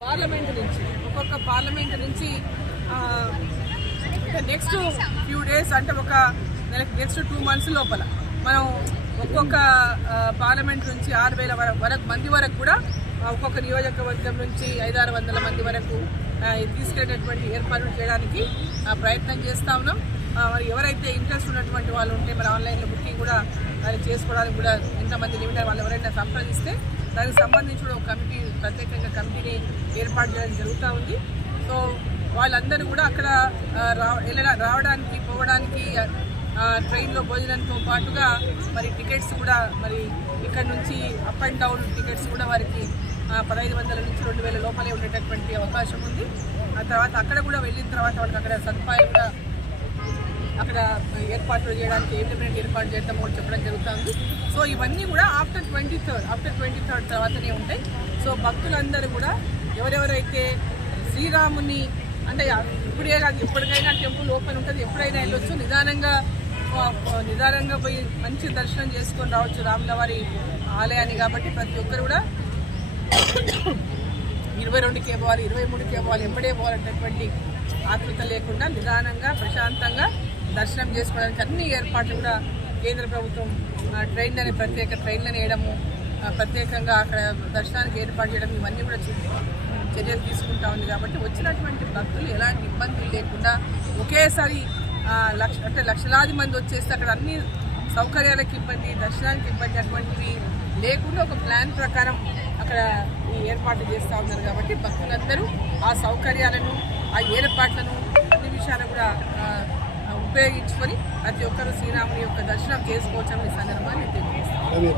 Parliament నుంచి ఒక్కొక్క parliament నుంచి నెక్స్ట్ ఫ్యూ డేస్ అంటే ఒక నెక్స్ట్ టూ మంత్స్ లోపల మనం ఒక్కొక్క పార్లమెంట్ నుంచి ఆరు వేల వర- వరకు మంది వరకు కూడా ఒక్కొక్క నియోజకవర్గం నుంచి ఐదారు వందల మంది వరకు ఆ, తీసుకెళ్ళేటటువంటి ఏర్పాట్లు చేయడానికి ప్రయత్నం చేస్తా ఉన్నాం. మరి ఎవరైతే ఇంట్రెస్ట్ ఉన్నటువంటి వాళ్ళు ఉంటే మరి ఆన్లైన్లో బుకింగ్ కూడా అది చేసుకోవడానికి కూడా ఎంతమంది లిమిట్ వాళ్ళు ఎవరైనా సంప్రదిస్తే దానికి సంబంధించి కూడా ఒక కమిటీ ప్రత్యేకంగా కమిటీని ఏర్పాటు చేయడం జరుగుతూ ఉంది. సో వాళ్ళందరూ కూడా అక్కడ రా- రావడానికి పోవడానికి ట్రైన్లో భోజనంతో పాటుగా మరి టికెట్స్ కూడా మరి ఇక్కడ నుంచి అప్ అండ్ డౌన్ టికెట్స్ కూడా వారికి పదహైదు వందల నుంచి రెండు వేల లోపలే ఉండేటటువంటి అవకాశం ఉంది. ఆ తర్వాత అక్కడ కూడా వెళ్ళిన తర్వాత వాళ్ళకి అక్కడ సదుపాయాలు కూడా అక్కడ ఏర్పాట్లు చేయడానికి ఇంటర్మీడియట్ ఏర్పాటు చేద్దాము అని చెప్పడం జరుగుతుంది. సో ఇవన్నీ కూడా after twenty third after twenty third తర్వాతనే ఉంటాయి. సో భక్తులందరూ కూడా ఎవరెవరైతే శ్రీరాముని అంటే ఇప్పుడే కాదు ఎప్పటికైనా టెంపుల్ ఓపెన్ ఉంటుంది ఎప్పుడైనా వెళ్ళొచ్చు. నిదానంగా నిదానంగా పోయి మంచి దర్శనం చేసుకొని రావచ్చు రాముల వారి ఆలయాన్ని కాబట్టి ప్రతి ఒక్కరు కూడా ఇరవై రెండుకే పోవాలి ఇరవై మూడుకే పోవాలి ఎప్పుడే పోవాలనేటువంటి ఆతృత లేకుండా నిదానంగా ప్రశాంతంగా దర్శనం చేసుకోవడానికి అన్ని ఏర్పాట్లు కూడా కేంద్ర ప్రభుత్వం ట్రైన్లని ప్రత్యేక ట్రైన్లను వేయడము ప్రత్యేకంగా అక్కడ దర్శనానికి ఏర్పాటు చేయడం ఇవన్నీ కూడా చే- చర్యలు తీసుకుంటా ఉంది కాబట్టి వచ్చినటువంటి భక్తులు ఎలాంటి ఇబ్బందులు లేకుండా ఒకేసారి లక్ష అంటే లక్షలాది మంది వచ్చేస్తే అక్కడ అన్ని సౌకర్యాలకు ఇబ్బంది దర్శనానికి ఇబ్బంది అటువంటివి లేకుండా ఒక ప్లాన్ ప్రకారం అక్కడ ఈ ఏర్పాట్లు చేస్తూ ఉన్నారు కాబట్టి భక్తులందరూ ఆ సౌకర్యాలను ఆ ఏర్పాట్లను అన్ని విషయాలు కూడా ఉపయోగించుకొని ప్రతి ఒక్కరూ శ్రీరాముని యొక్క దర్శనం చేసుకోవచ్చని ఈ సందర్భాన్ని తెలియజేస్తాను.